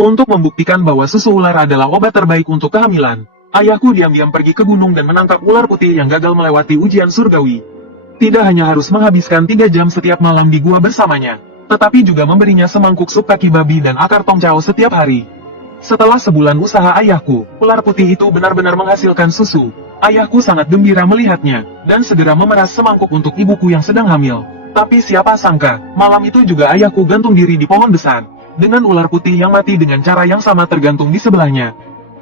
Untuk membuktikan bahwa susu ular adalah obat terbaik untuk kehamilan, ayahku diam-diam pergi ke gunung dan menangkap ular putih yang gagal melewati ujian surgawi. Tidak hanya harus menghabiskan 3 jam setiap malam di gua bersamanya, tetapi juga memberinya semangkuk sup kaki babi dan akar tongcao setiap hari. Setelah sebulan usaha ayahku, ular putih itu benar-benar menghasilkan susu. Ayahku sangat gembira melihatnya, dan segera memeras semangkuk untuk ibuku yang sedang hamil. Tapi siapa sangka, malam itu juga ayahku gantung diri di pohon besar, dengan ular putih yang mati dengan cara yang sama tergantung di sebelahnya.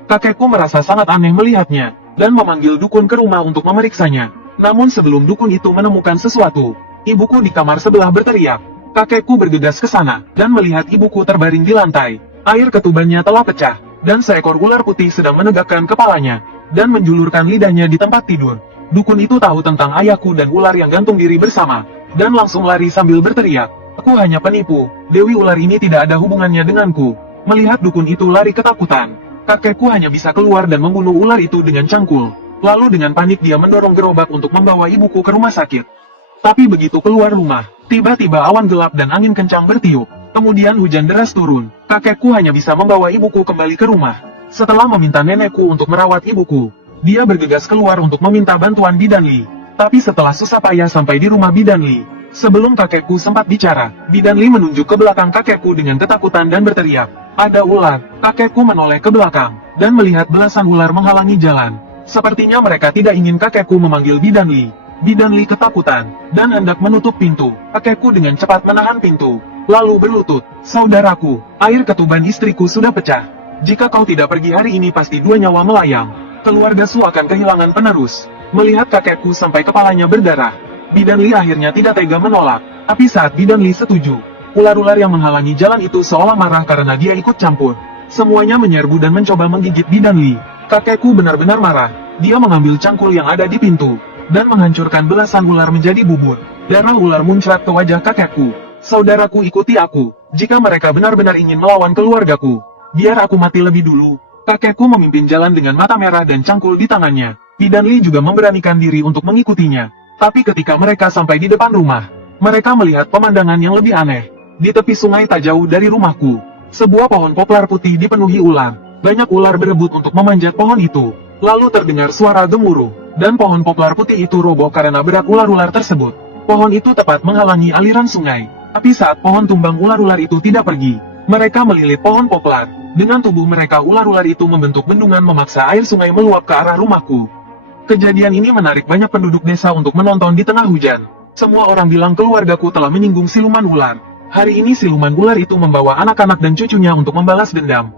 Kakekku merasa sangat aneh melihatnya, dan memanggil dukun ke rumah untuk memeriksanya. Namun sebelum dukun itu menemukan sesuatu, ibuku di kamar sebelah berteriak. Kakekku bergegas ke sana, dan melihat ibuku terbaring di lantai. Air ketubannya telah pecah, dan seekor ular putih sedang menegakkan kepalanya, dan menjulurkan lidahnya di tempat tidur. Dukun itu tahu tentang ayahku dan ular yang gantung diri bersama, dan langsung lari sambil berteriak, "Aku hanya penipu, Dewi ular ini tidak ada hubungannya denganku." Melihat dukun itu lari ketakutan, kakekku hanya bisa keluar dan membunuh ular itu dengan cangkul. Lalu dengan panik dia mendorong gerobak untuk membawa ibuku ke rumah sakit. Tapi begitu keluar rumah, tiba-tiba awan gelap dan angin kencang bertiup. Kemudian hujan deras turun, kakekku hanya bisa membawa ibuku kembali ke rumah. Setelah meminta nenekku untuk merawat ibuku, dia bergegas keluar untuk meminta bantuan Bidan Li. Tapi setelah susah payah sampai di rumah Bidan Li, sebelum kakekku sempat bicara, Bidan Li menunjuk ke belakang kakekku dengan ketakutan dan berteriak, "Ada ular!" Kakekku menoleh ke belakang, dan melihat belasan ular menghalangi jalan. Sepertinya mereka tidak ingin kakekku memanggil Bidan Li. Bidan Li ketakutan, dan hendak menutup pintu. Kakekku dengan cepat menahan pintu, lalu berlutut, "Saudaraku, air ketuban istriku sudah pecah. Jika kau tidak pergi hari ini pasti 2 nyawa melayang. Keluargasu akan kehilangan penerus." Melihat kakekku sampai kepalanya berdarah, Bidan Li akhirnya tidak tega menolak. Tapi saat Bidan Li setuju, ular-ular yang menghalangi jalan itu seolah marah karena dia ikut campur. Semuanya menyerbu dan mencoba menggigit Bidan Li. Kakekku benar-benar marah. Dia mengambil cangkul yang ada di pintu, dan menghancurkan belasan ular menjadi bubur. Darah ular muncrat ke wajah kakekku. "Saudaraku, ikuti aku. Jika mereka benar-benar ingin melawan keluargaku, biar aku mati lebih dulu." Kakekku memimpin jalan dengan mata merah dan cangkul di tangannya. Bidan Li juga memberanikan diri untuk mengikutinya. Tapi ketika mereka sampai di depan rumah, mereka melihat pemandangan yang lebih aneh. Di tepi sungai tak jauh dari rumahku, sebuah pohon poplar putih dipenuhi ular. Banyak ular berebut untuk memanjat pohon itu. Lalu terdengar suara gemuruh, dan pohon poplar putih itu roboh karena berat ular-ular tersebut. Pohon itu tepat menghalangi aliran sungai. Tapi saat pohon tumbang, ular-ular itu tidak pergi. Mereka melilit pohon poplar. Dengan tubuh mereka, ular-ular itu membentuk bendungan memaksa air sungai meluap ke arah rumahku. Kejadian ini menarik banyak penduduk desa untuk menonton di tengah hujan. Semua orang bilang keluargaku telah menyinggung siluman ular. Hari ini siluman ular itu membawa anak-anak dan cucunya untuk membalas dendam.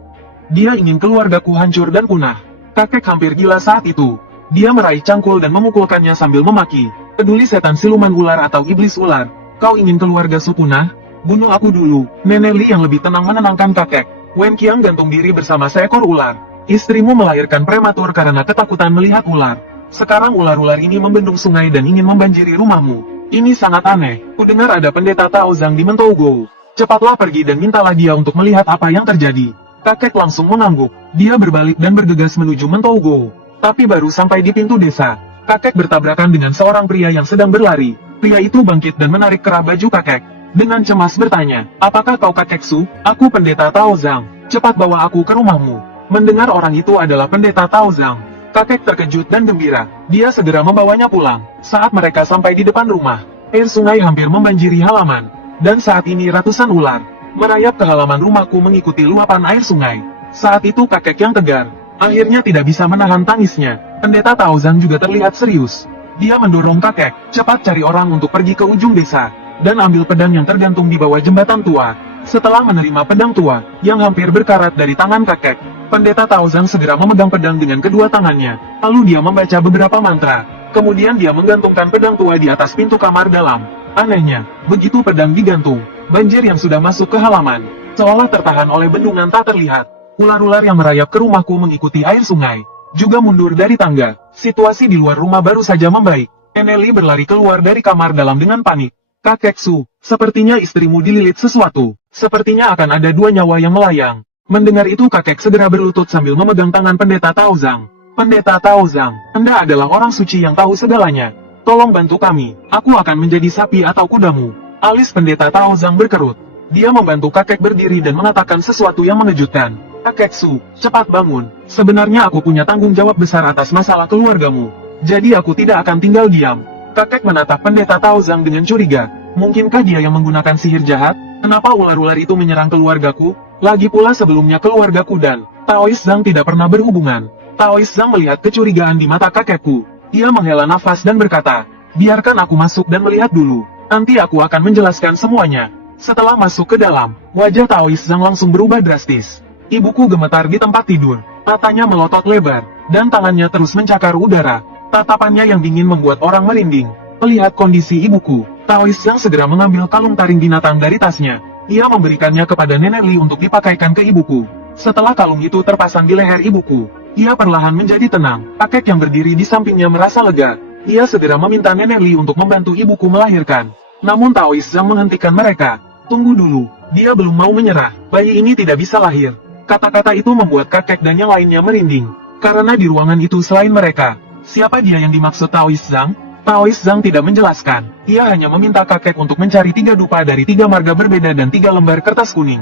Dia ingin keluargaku hancur dan punah. Kakek hampir gila saat itu. Dia meraih cangkul dan memukulkannya sambil memaki, "Peduli setan siluman ular atau iblis ular, kau ingin keluargaku punah? Bunuh aku dulu." Nenek Li yang lebih tenang menenangkan kakek. "Wen Qiang gantung diri bersama seekor ular. Istrimu melahirkan prematur karena ketakutan melihat ular. Sekarang ular-ular ini membendung sungai dan ingin membanjiri rumahmu. Ini sangat aneh. Kudengar ada pendeta Tao Zhang di Mentougo. Cepatlah pergi dan mintalah dia untuk melihat apa yang terjadi." Kakek langsung mengangguk. Dia berbalik dan bergegas menuju Mentougo. Tapi baru sampai di pintu desa, kakek bertabrakan dengan seorang pria yang sedang berlari. Pria itu bangkit dan menarik kerah baju kakek. Dengan cemas bertanya, "Apakah kau kakek Su? Aku pendeta Tao Zhang. Cepat bawa aku ke rumahmu." Mendengar orang itu adalah pendeta Tao Zhang, kakek terkejut dan gembira. Dia segera membawanya pulang. Saat mereka sampai di depan rumah, air sungai hampir membanjiri halaman. Dan saat ini ratusan ular merayap ke halaman rumahku mengikuti luapan air sungai. Saat itu kakek yang tegar akhirnya tidak bisa menahan tangisnya. Pendeta Tao Zhang juga terlihat serius. Dia mendorong kakek, "Cepat cari orang untuk pergi ke ujung desa, dan ambil pedang yang tergantung di bawah jembatan tua." Setelah menerima pedang tua, yang hampir berkarat dari tangan kakek, pendeta Tao Zhang segera memegang pedang dengan kedua tangannya. Lalu dia membaca beberapa mantra. Kemudian dia menggantungkan pedang tua di atas pintu kamar dalam. Anehnya, begitu pedang digantung, banjir yang sudah masuk ke halaman, seolah tertahan oleh bendungan tak terlihat. Ular-ular yang merayap ke rumahku mengikuti air sungai, juga mundur dari tangga. Situasi di luar rumah baru saja membaik. Eneli berlari keluar dari kamar dalam dengan panik. "Kakek Su, sepertinya istrimu dililit sesuatu. Sepertinya akan ada 2 nyawa yang melayang." Mendengar itu kakek segera berlutut sambil memegang tangan pendeta Tao Zhang. "Pendeta Tao Zhang, Anda adalah orang suci yang tahu segalanya. Tolong bantu kami, aku akan menjadi sapi atau kudamu." Alis pendeta Tao Zhang berkerut. Dia membantu kakek berdiri dan mengatakan sesuatu yang mengejutkan. Kakek Su, cepat bangun. Sebenarnya aku punya tanggung jawab besar atas masalah keluargamu. Jadi aku tidak akan tinggal diam. Kakek menatap pendeta Tao Zhang dengan curiga. Mungkinkah dia yang menggunakan sihir jahat? Kenapa ular-ular itu menyerang keluargaku? Lagi pula sebelumnya keluargaku dan Taois Zhang tidak pernah berhubungan. Taois Zhang melihat kecurigaan di mata kakekku. Ia menghela nafas dan berkata, biarkan aku masuk dan melihat dulu. Nanti aku akan menjelaskan semuanya. Setelah masuk ke dalam, wajah Taois Zhang langsung berubah drastis. Ibuku gemetar di tempat tidur, matanya melotot lebar, dan tangannya terus mencakar udara. Tatapannya yang dingin membuat orang merinding. Melihat kondisi ibuku, Taois Zhang segera mengambil kalung taring binatang dari tasnya. Ia memberikannya kepada Nenek Li untuk dipakaikan ke ibuku. Setelah kalung itu terpasang di leher ibuku, ia perlahan menjadi tenang. Kakek yang berdiri di sampingnya merasa lega. Ia segera meminta Nenek Li untuk membantu ibuku melahirkan. Namun Taois Zhang menghentikan mereka. Tunggu dulu, dia belum mau menyerah, bayi ini tidak bisa lahir. Kata-kata itu membuat kakek dan yang lainnya merinding. Karena di ruangan itu selain mereka, siapa dia yang dimaksud Taois Zhang? Taois Zhang tidak menjelaskan, ia hanya meminta kakek untuk mencari 3 dupa dari 3 marga berbeda dan 3 lembar kertas kuning.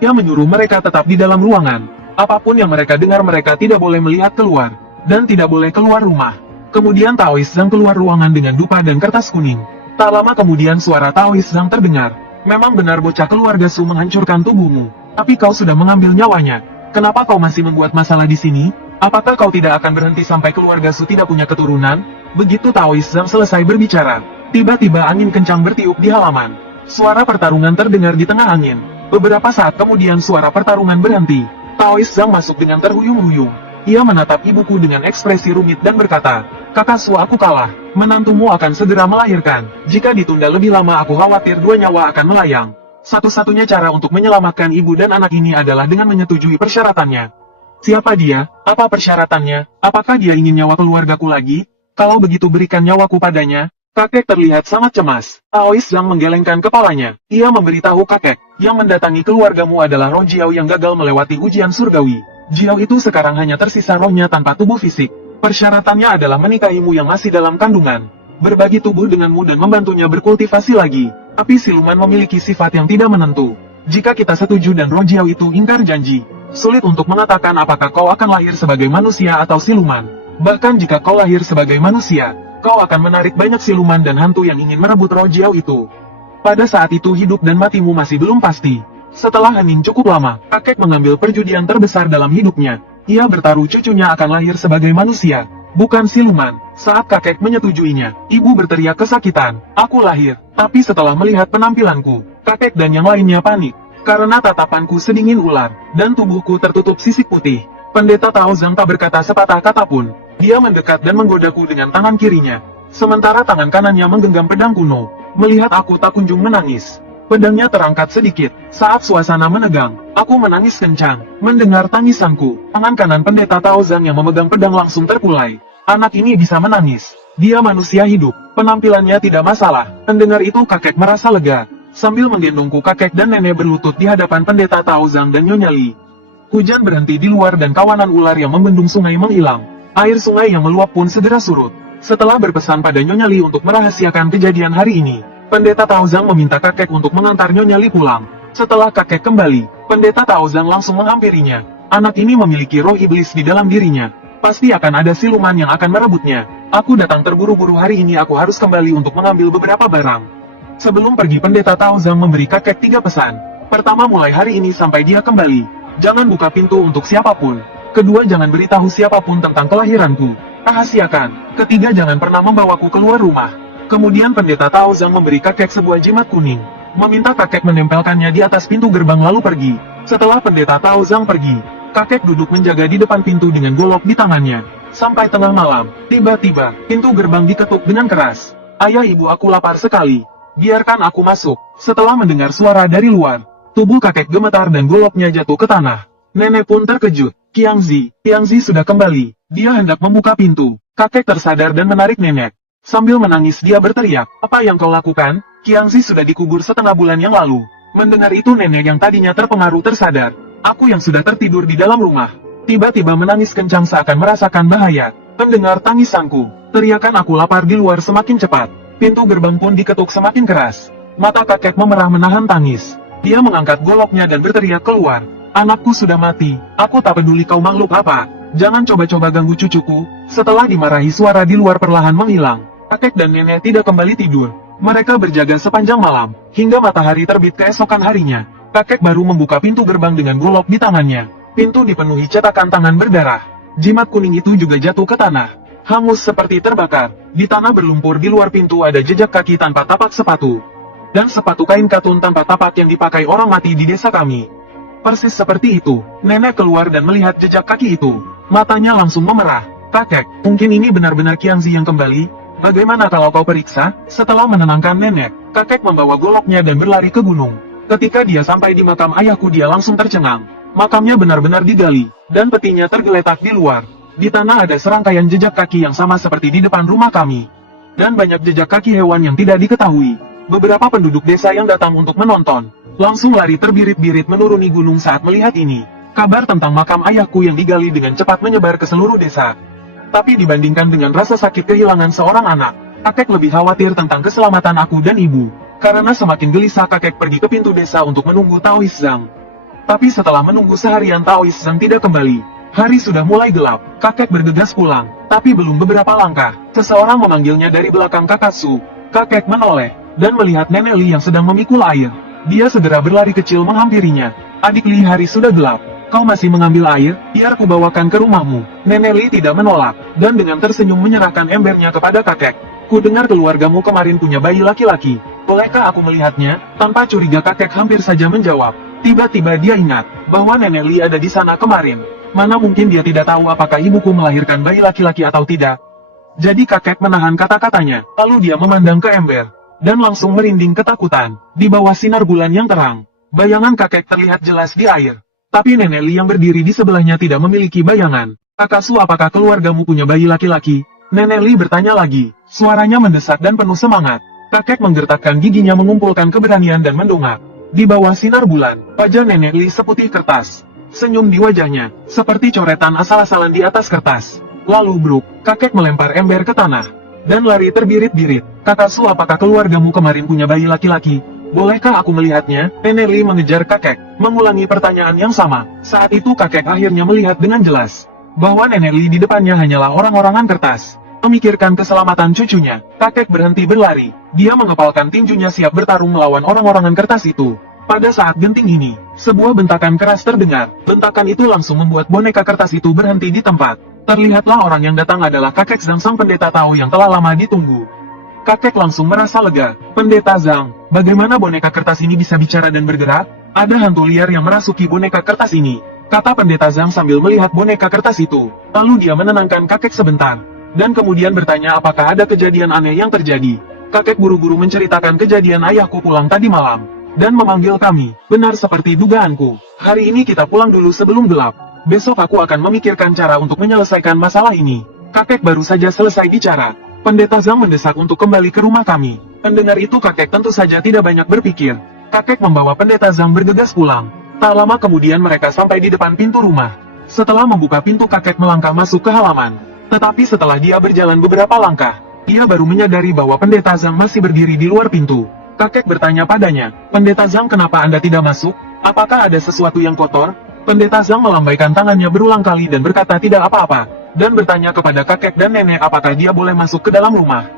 Ia menyuruh mereka tetap di dalam ruangan. Apapun yang mereka dengar mereka tidak boleh melihat keluar, dan tidak boleh keluar rumah. Kemudian Taois Zhang keluar ruangan dengan dupa dan kertas kuning. Tak lama kemudian suara Taois Zhang terdengar. Memang benar bocah keluarga Su menghancurkan tubuhmu, tapi kau sudah mengambil nyawanya. Kenapa kau masih membuat masalah di sini? Apakah kau tidak akan berhenti sampai keluarga Su tidak punya keturunan? Begitu Taois Zhang selesai berbicara, tiba-tiba angin kencang bertiup di halaman. Suara pertarungan terdengar di tengah angin. Beberapa saat kemudian suara pertarungan berhenti. Taois Zhang masuk dengan terhuyung-huyung. Ia menatap ibuku dengan ekspresi rumit dan berkata, kakak Su, aku kalah. Menantumu akan segera melahirkan. Jika ditunda lebih lama aku khawatir 2 nyawa akan melayang. Satu-satunya cara untuk menyelamatkan ibu dan anak ini adalah dengan menyetujui persyaratannya. Siapa dia? Apa persyaratannya? Apakah dia ingin nyawa keluargaku lagi? Kalau begitu berikan nyawaku padanya. Kakek terlihat sangat cemas. Taois Zhang menggelengkan kepalanya. Ia memberitahu kakek, yang mendatangi keluargamu adalah Roh Jiao yang gagal melewati ujian surgawi. Jiao itu sekarang hanya tersisa rohnya tanpa tubuh fisik. Persyaratannya adalah menikahimu yang masih dalam kandungan, berbagi tubuh denganmu dan membantunya berkultivasi lagi. Tapi siluman memiliki sifat yang tidak menentu. Jika kita setuju dan Roh Jiao itu ingkar janji, sulit untuk mengatakan apakah kau akan lahir sebagai manusia atau siluman. Bahkan jika kau lahir sebagai manusia, kau akan menarik banyak siluman dan hantu yang ingin merebut Roh Jiao itu. Pada saat itu hidup dan matimu masih belum pasti. Setelah hening cukup lama, kakek mengambil perjudian terbesar dalam hidupnya. Ia bertaruh cucunya akan lahir sebagai manusia, bukan siluman. Saat kakek menyetujuinya, ibu berteriak kesakitan. Aku lahir, tapi setelah melihat penampilanku, kakek dan yang lainnya panik. Karena tatapanku sedingin ular, dan tubuhku tertutup sisik putih. Pendeta Tao Zhang tak berkata sepatah kata pun. Dia mendekat dan menggodaku dengan tangan kirinya. Sementara tangan kanannya menggenggam pedang kuno. Melihat aku tak kunjung menangis. Pedangnya terangkat sedikit. Saat suasana menegang, aku menangis kencang. Mendengar tangisanku, tangan kanan pendeta Tao Zhang yang memegang pedang langsung terkulai. Anak ini bisa menangis. Dia manusia hidup. Penampilannya tidak masalah. Mendengar itu kakek merasa lega. Sambil menggendongku, kakek dan nenek berlutut di hadapan pendeta Tao Zhang dan Nyonya Li. Hujan berhenti di luar dan kawanan ular yang membendung sungai menghilang. Air sungai yang meluap pun segera surut. Setelah berpesan pada Nyonya Li untuk merahasiakan kejadian hari ini, pendeta Tao Zhang meminta kakek untuk mengantar Nyonya Li pulang. Setelah kakek kembali, pendeta Tao Zhang langsung menghampirinya. Anak ini memiliki roh iblis di dalam dirinya. Pasti akan ada siluman yang akan merebutnya. Aku datang terburu-buru hari ini, aku harus kembali untuk mengambil beberapa barang. Sebelum pergi, pendeta Tao Zhang memberi kakek 3 pesan. Pertama, mulai hari ini sampai dia kembali, jangan buka pintu untuk siapapun. Kedua, jangan beritahu siapapun tentang kelahiranku. Rahasiakan. Ketiga, jangan pernah membawaku keluar rumah. Kemudian pendeta Tao Zhang memberi kakek sebuah jimat kuning. Meminta kakek menempelkannya di atas pintu gerbang lalu pergi. Setelah pendeta Tao Zhang pergi, kakek duduk menjaga di depan pintu dengan golok di tangannya. Sampai tengah malam, tiba-tiba, pintu gerbang diketuk dengan keras. Ayah, ibu, aku lapar sekali. Biarkan aku masuk. Setelah mendengar suara dari luar, tubuh kakek gemetar dan goloknya jatuh ke tanah. Nenek pun terkejut. Qiangzi sudah kembali. Dia hendak membuka pintu. Kakek tersadar dan menarik nenek. Sambil menangis dia berteriak, apa yang kau lakukan? Qiangzi sudah dikubur setengah bulan yang lalu. Mendengar itu nenek yang tadinya terpengaruh tersadar. Aku yang sudah tertidur di dalam rumah, tiba-tiba menangis kencang seakan merasakan bahaya. Mendengar tangisanku, teriakan aku lapar di luar semakin cepat. Pintu gerbang pun diketuk semakin keras. Mata kakek memerah menahan tangis. Dia mengangkat goloknya dan berteriak keluar. Anakku sudah mati, aku tak peduli kau makhluk apa. Jangan coba-coba ganggu cucuku. Setelah dimarahi, suara di luar perlahan menghilang. Kakek dan nenek tidak kembali tidur. Mereka berjaga sepanjang malam, hingga matahari terbit keesokan harinya. Kakek baru membuka pintu gerbang dengan golok di tangannya. Pintu dipenuhi cetakan tangan berdarah. Jimat kuning itu juga jatuh ke tanah, hangus seperti terbakar. Di tanah berlumpur di luar pintu ada jejak kaki tanpa tapak sepatu. Dan sepatu kain katun tanpa tapak yang dipakai orang mati di desa kami. Persis seperti itu, nenek keluar dan melihat jejak kaki itu. Matanya langsung memerah. Kakek, mungkin ini benar-benar Qiangzi yang kembali? Bagaimana kalau kau periksa? Setelah menenangkan nenek, kakek membawa goloknya dan berlari ke gunung. Ketika dia sampai di makam ayahku, dia langsung tercengang. Makamnya benar-benar digali, dan petinya tergeletak di luar. Di tanah ada serangkaian jejak kaki yang sama seperti di depan rumah kami. Dan banyak jejak kaki hewan yang tidak diketahui. Beberapa penduduk desa yang datang untuk menonton langsung lari terbirit-birit menuruni gunung saat melihat ini. Kabar tentang makam ayahku yang digali dengan cepat menyebar ke seluruh desa. Tapi dibandingkan dengan rasa sakit kehilangan seorang anak, kakek lebih khawatir tentang keselamatan aku dan ibu. Karena semakin gelisah, kakek pergi ke pintu desa untuk menunggu Taois Zhang. Tapi setelah menunggu seharian, Taois Zhang tidak kembali. Hari sudah mulai gelap, kakek bergegas pulang. Tapi belum beberapa langkah, seseorang memanggilnya dari belakang Kakatsu. Kakek menoleh, dan melihat Nenek Li yang sedang memikul air. Dia segera berlari kecil menghampirinya. Adik Li, hari sudah gelap. Kau masih mengambil air? Biar ku bawakan ke rumahmu. Nenek Li tidak menolak, dan dengan tersenyum menyerahkan embernya kepada kakek. Ku dengar keluargamu kemarin punya bayi laki-laki. Bolehkah aku melihatnya? Tanpa curiga kakek hampir saja menjawab. Tiba-tiba dia ingat, bahwa Nenek Li ada di sana kemarin. Mana mungkin dia tidak tahu apakah ibuku melahirkan bayi laki-laki atau tidak. Jadi kakek menahan kata-katanya, lalu dia memandang ke ember. Dan langsung merinding ketakutan. Di bawah sinar bulan yang terang, bayangan kakek terlihat jelas di air. Tapi Nenek Li yang berdiri di sebelahnya tidak memiliki bayangan. Kakatsu, apakah keluargamu punya bayi laki-laki? Nenek Li bertanya lagi. Suaranya mendesak dan penuh semangat. Kakek menggertakkan giginya mengumpulkan keberanian dan mendongak. Di bawah sinar bulan, wajah Nenek Li seputih kertas. Senyum di wajahnya, seperti coretan asal-asalan di atas kertas. Lalu bruk, kakek melempar ember ke tanah. Dan lari terbirit-birit. Kakatsu, apakah keluargamu kemarin punya bayi laki-laki? Bolehkah aku melihatnya? Nenek Li mengejar kakek, mengulangi pertanyaan yang sama. Saat itu kakek akhirnya melihat dengan jelas bahwa Nenek Li di depannya hanyalah orang-orangan kertas. Memikirkan keselamatan cucunya, kakek berhenti berlari. Dia mengepalkan tinjunya siap bertarung melawan orang-orangan kertas itu. Pada saat genting ini, sebuah bentakan keras terdengar. Bentakan itu langsung membuat boneka kertas itu berhenti di tempat. Terlihatlah orang yang datang adalah kakek Zhang, sang pendeta Tao yang telah lama ditunggu. Kakek langsung merasa lega. Pendeta Zhang, bagaimana boneka kertas ini bisa bicara dan bergerak? Ada hantu liar yang merasuki boneka kertas ini, kata pendeta Zhang sambil melihat boneka kertas itu. Lalu dia menenangkan kakek sebentar, dan kemudian bertanya apakah ada kejadian aneh yang terjadi. Kakek buru-buru menceritakan kejadian ayahku pulang tadi malam, dan memanggil kami. Benar seperti dugaanku. Hari ini kita pulang dulu sebelum gelap. Besok aku akan memikirkan cara untuk menyelesaikan masalah ini. Kakek baru saja selesai bicara. Pendeta Zhang mendesak untuk kembali ke rumah kami. Mendengar itu kakek tentu saja tidak banyak berpikir. Kakek membawa pendeta Zhang bergegas pulang. Tak lama kemudian mereka sampai di depan pintu rumah. Setelah membuka pintu, kakek melangkah masuk ke halaman. Tetapi setelah dia berjalan beberapa langkah, dia baru menyadari bahwa pendeta Zhang masih berdiri di luar pintu. Kakek bertanya padanya, Pendeta Zhang, kenapa Anda tidak masuk? Apakah ada sesuatu yang kotor? Pendeta Zhang melambaikan tangannya berulang kali dan berkata tidak apa-apa. Dan bertanya kepada kakek dan nenek apakah dia boleh masuk ke dalam rumah.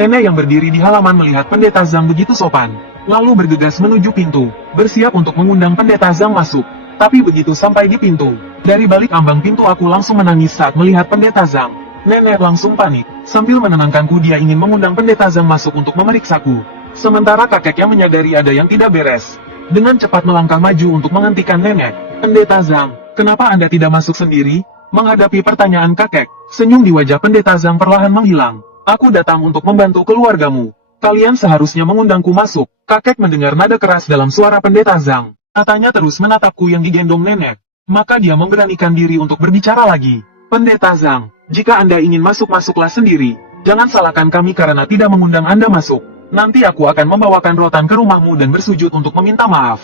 Nenek yang berdiri di halaman melihat pendeta Zhang begitu sopan, lalu bergegas menuju pintu, bersiap untuk mengundang pendeta Zhang masuk. Tapi begitu sampai di pintu, dari balik ambang pintu aku langsung menangis saat melihat pendeta Zhang. Nenek langsung panik, sambil menenangkanku dia ingin mengundang pendeta Zhang masuk untuk memeriksaku. Sementara kakek yang menyadari ada yang tidak beres, dengan cepat melangkah maju untuk menghentikan nenek. Pendeta Zhang, kenapa Anda tidak masuk sendiri? Menghadapi pertanyaan kakek, senyum di wajah pendeta Zhang perlahan menghilang. Aku datang untuk membantu keluargamu. Kalian seharusnya mengundangku masuk. Kakek mendengar nada keras dalam suara pendeta Zhang. Matanya terus menatapku yang digendong nenek. Maka dia memberanikan diri untuk berbicara lagi. Pendeta Zhang, jika Anda ingin masuk, masuklah sendiri. Jangan salahkan kami karena tidak mengundang Anda masuk. Nanti aku akan membawakan rotan ke rumahmu dan bersujud untuk meminta maaf.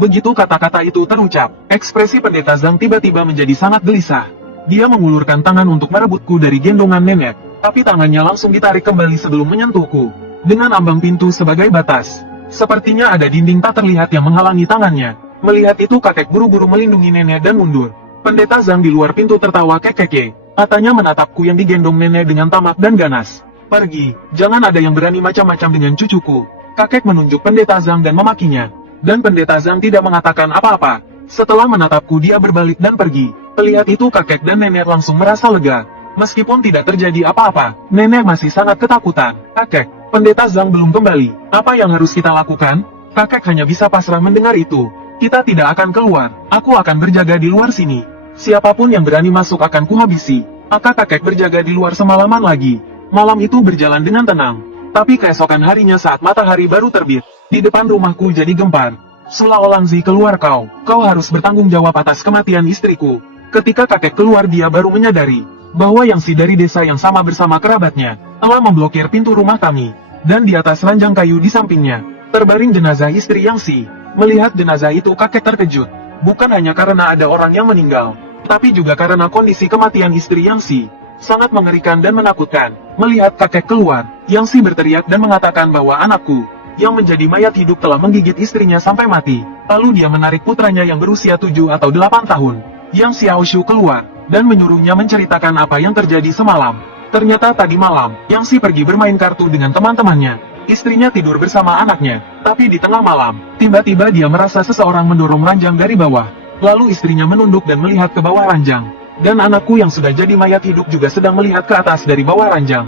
Begitu kata-kata itu terucap, ekspresi pendeta Zhang tiba-tiba menjadi sangat gelisah. Dia mengulurkan tangan untuk merebutku dari gendongan nenek, tapi tangannya langsung ditarik kembali sebelum menyentuhku. Dengan ambang pintu sebagai batas, Sepertinya ada dinding tak terlihat yang menghalangi tangannya. Melihat itu kakek buru-buru melindungi nenek dan mundur. Pendeta Zhang di luar pintu tertawa kekeke. Matanya menatapku yang digendong nenek dengan tamak dan ganas. Pergi, jangan ada yang berani macam-macam dengan cucuku. Kakek menunjuk pendeta Zhang dan memakinya. Dan pendeta Zhang tidak mengatakan apa-apa. Setelah menatapku dia berbalik dan pergi. Melihat itu kakek dan nenek langsung merasa lega. Meskipun tidak terjadi apa-apa, nenek masih sangat ketakutan. Kakek, pendeta Zhang belum kembali. Apa yang harus kita lakukan? Kakek hanya bisa pasrah mendengar itu. Kita tidak akan keluar. Aku akan berjaga di luar sini. Siapapun yang berani masuk akan kuhabisi. Maka kakek berjaga di luar semalaman lagi. Malam itu berjalan dengan tenang. Tapi keesokan harinya saat matahari baru terbit, di depan rumahku jadi gempar. Sula Olangzi, keluar kau. Kau harus bertanggung jawab atas kematian istriku. Ketika kakek keluar dia baru menyadari bahwa Yangsi dari desa yang sama bersama kerabatnya telah memblokir pintu rumah kami. Dan di atas ranjang kayu di sampingnya terbaring jenazah istri Yangsi. Melihat jenazah itu kakek terkejut. Bukan hanya karena ada orang yang meninggal, tapi juga karena kondisi kematian istri Yangsi sangat mengerikan dan menakutkan. Melihat kakek keluar, Yangsi berteriak dan mengatakan bahwa anakku yang menjadi mayat hidup telah menggigit istrinya sampai mati. Lalu dia menarik putranya yang berusia 7 atau 8 tahun, Yang Xiaoshu, keluar dan menyuruhnya menceritakan apa yang terjadi semalam. Ternyata tadi malam, Yangsi pergi bermain kartu dengan teman-temannya. Istrinya tidur bersama anaknya, tapi di tengah malam, tiba-tiba dia merasa seseorang mendorong ranjang dari bawah. Lalu istrinya menunduk dan melihat ke bawah ranjang. Dan anakku yang sudah jadi mayat hidup juga sedang melihat ke atas dari bawah ranjang.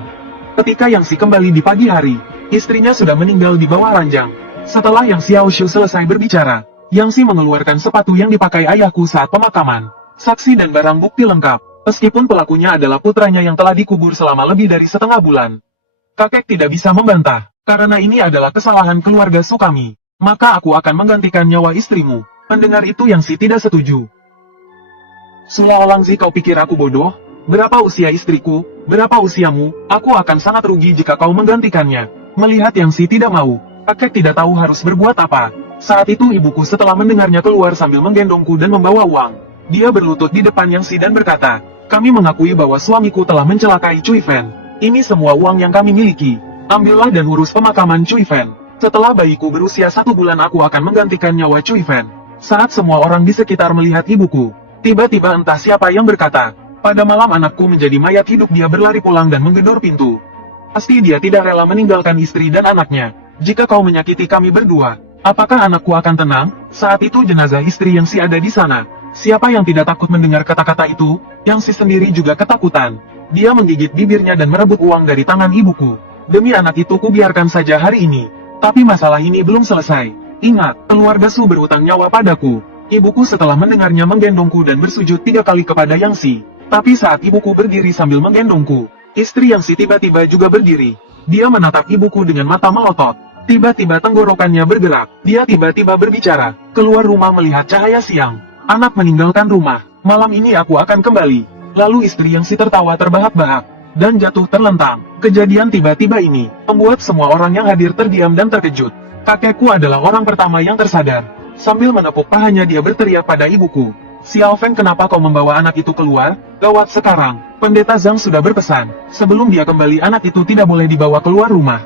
Ketika Yangsi kembali di pagi hari, istrinya sudah meninggal di bawah ranjang. Setelah Yang Xiaoshu selesai berbicara, Yangsi mengeluarkan sepatu yang dipakai ayahku saat pemakaman. Saksi dan barang bukti lengkap, meskipun pelakunya adalah putranya yang telah dikubur selama lebih dari setengah bulan. Kakek tidak bisa membantah, karena ini adalah kesalahan keluarga Sukami. Maka aku akan menggantikan nyawa istrimu. Mendengar itu Yangsi tidak setuju. Sula Olangzi, kau pikir aku bodoh? Berapa usia istriku? Berapa usiamu? Aku akan sangat rugi jika kau menggantikannya. Melihat Yangsi tidak mau, kakek tidak tahu harus berbuat apa. Saat itu ibuku setelah mendengarnya keluar sambil menggendongku dan membawa uang. Dia berlutut di depan Yangsi dan berkata, kami mengakui bahwa suamiku telah mencelakai Cui Fen. Ini semua uang yang kami miliki. Ambillah dan urus pemakaman Cui Fen. Setelah bayiku berusia 1 bulan aku akan menggantikan nyawa Cui Fen. Saat semua orang di sekitar melihat ibuku, tiba-tiba entah siapa yang berkata, pada malam anakku menjadi mayat hidup. Dia berlari pulang dan menggedor pintu. Pasti dia tidak rela meninggalkan istri dan anaknya. Jika kau menyakiti kami berdua, apakah anakku akan tenang? Saat itu jenazah istri Yangsi ada di sana. Siapa yang tidak takut mendengar kata-kata itu? Yangsi sendiri juga ketakutan. Dia menggigit bibirnya dan merebut uang dari tangan ibuku. Demi anak itu kubiarkan saja hari ini. Tapi masalah ini belum selesai. Ingat, keluarga Su berutang nyawa padaku. Ibuku setelah mendengarnya menggendongku dan bersujud 3 kali kepada Yangsi. Tapi saat ibuku berdiri sambil menggendongku, istri Yangsi tiba-tiba juga berdiri. Dia menatap ibuku dengan mata melotot. Tiba-tiba tenggorokannya bergerak. Dia tiba-tiba berbicara. Keluar rumah melihat cahaya siang. Anak meninggalkan rumah. Malam ini aku akan kembali. Lalu istri Yangsi tertawa terbahak-bahak dan jatuh terlentang. Kejadian tiba-tiba ini membuat semua orang yang hadir terdiam dan terkejut. Kakekku adalah orang pertama yang tersadar. Sambil menepuk pahanya dia berteriak pada ibuku. Xiao Feng, kenapa kau membawa anak itu keluar? Gawat sekarang, pendeta Zhang sudah berpesan. Sebelum dia kembali anak itu tidak boleh dibawa keluar rumah.